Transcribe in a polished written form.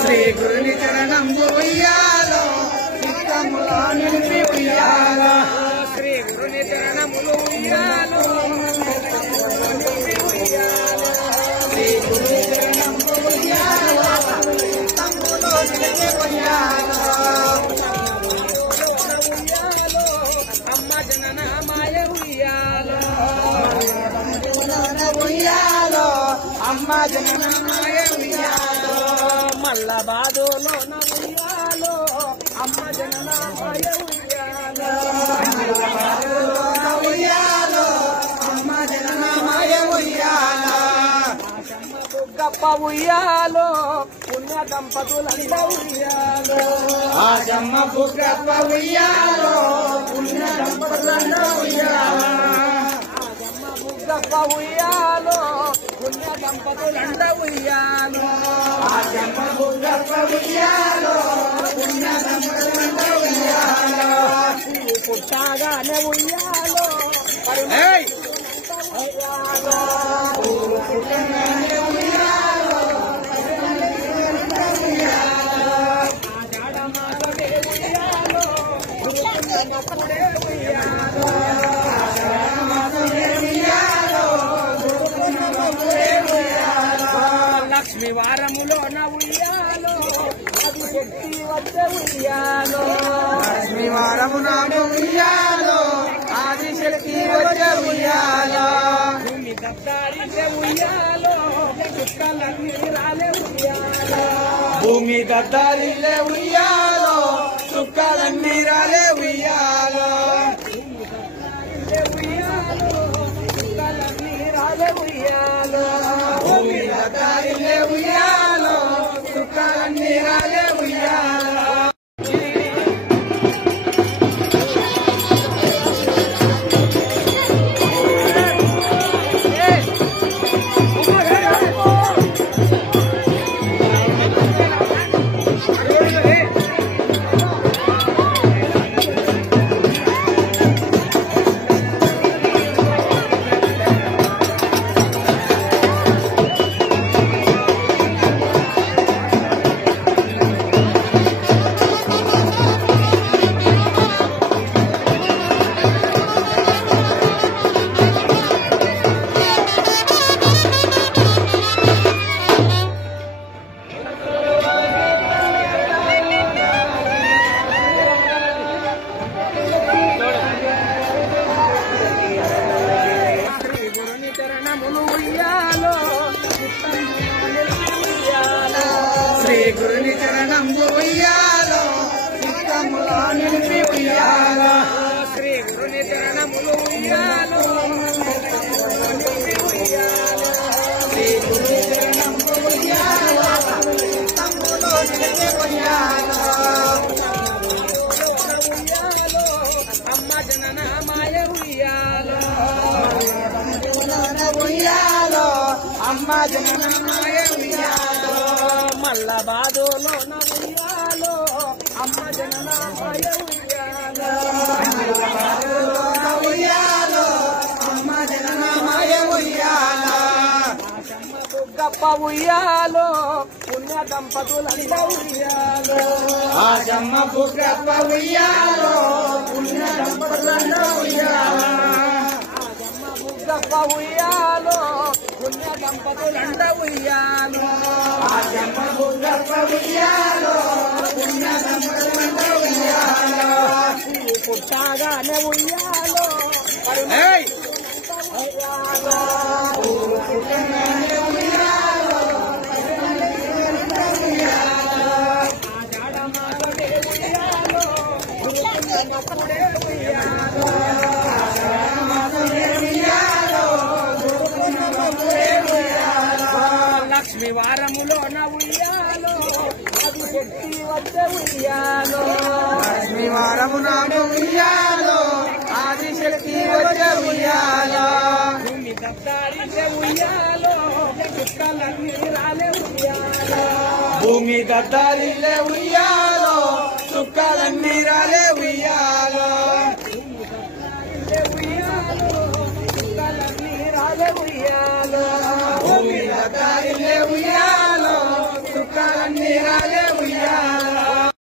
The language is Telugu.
శ్రీ గురుని చరణంబు ఉయ్యాలో చిత్తములో నిలిపి ఉయ్యాలో శ్రీ గురుని చరణములు ఉయ్యాలో శ్రీ గురుని చరణంబు ఉయ్యాలో చిత్తములో నిలిపి ఉయ్యాలో అమ్మ జననామాయ ఉయ్యాలో ఉయ్యాలో అమ్మ జననామాయ ఉయ్యాలో మల్లబాదులో ఉయ్యాలో అమ్మ జననామాయ ఉయ్యాలో ఉయ్యాలో అమ్మ జననామాయ ఉయ్యాలో గప్ప ఉయ్యాలో పుణ్య దంపతులంట ఉయ్యాలో ఆజమ్మ బుగ్గప్ప ఉయ్యాలో పుణ్య దంపతులంట ఉయ్యాలో ఆజమ్మ బుగ్గప్ప ఉయ్యాలో పుణ్య దంపతులంట ఉయ్యాలో ఆజమ్మ బుగ్గప్ప ఉయ్యాలో పుణ్య దంపతులంట ఉయ్యాలో పుట్టాగానే ఉయ్యాలో పుట్టగానే ఉయ్యాలో లక్ష్మీ వారములో ఉయ్యాలో అది శక్తి వచ్చే ఉయ్యాలో లక్ష్మీ వారమున ఉయ్యాలో ఆది శక్తి వచ్చే ఉయ్యాలో భూమి దత్తారిలే ఉయ్యాలో చుక్కలన్నీ రాలే ఉయ్యాలో భూమి దత్తారిలే ఉయ్యాలో చుక్కలన్నీ రాలే ఉయ్యాలో చుక్కలన్నీ రాలే ఉయ్యాలో భూమి దత్తారిలే ఉయ్యాలో చుక్కలన్నీ రాలే ఉయ్యాలో శ్రీ గురుని చరణంబు ఉయ్యాలో చిత్తములో నిలిపి ఉయ్యాలో శ్రీ గురుని చరణములు ఉయ్యాలో శ్రీ గురుని చరణంబు ఉయ్యాలో ఉయ్యాలో అమ్మ జనన మాయ ఉయ్యాలో ఉయ్యాలో అమ్మ జనన మాయ ఉయ్యాలో మల్ల బాధలోన ఉయ్యాలో అమ్మ జనన మాయ ఉయ్యాలో ఉయ్యాలో అమ్మ జనన మాయ ఉయ్యాలో గప్ప ఉయ్యాలో పుణ్య దంపతులంట ఉయ్యాలో ఆజమ్మ బుగ్గప్ప ఉయ్యాలో పుణ్య దంపతులంట ఉయ్యాలో ఆజమ్మ బుగ్గప్ప ఉయ్యాలో పుణ్య దంపతులంట ఉయ్యాలో ఆజమ్మ బుగ్గప్ప ఉయ్యాలో పుణ్య దంపతులంట ఉయ్యాలో పుట్టాగానే ఉయ్యాలో లక్ష్మి వారములో నా ఉయ్యాలో అది శక్తి వచ్చే ఉయ్యాలో లక్ష్మి వారము నాడు ఉయ్యాలో ఆది శక్తి వచ్చే ఉయ్యాలో భూమి దద్దారిలే ఉయ్యాలో చుట్టాలన్నీ రాలే ఉయ్యాలో భూమి దద్దారిలే ఉయ్యాలో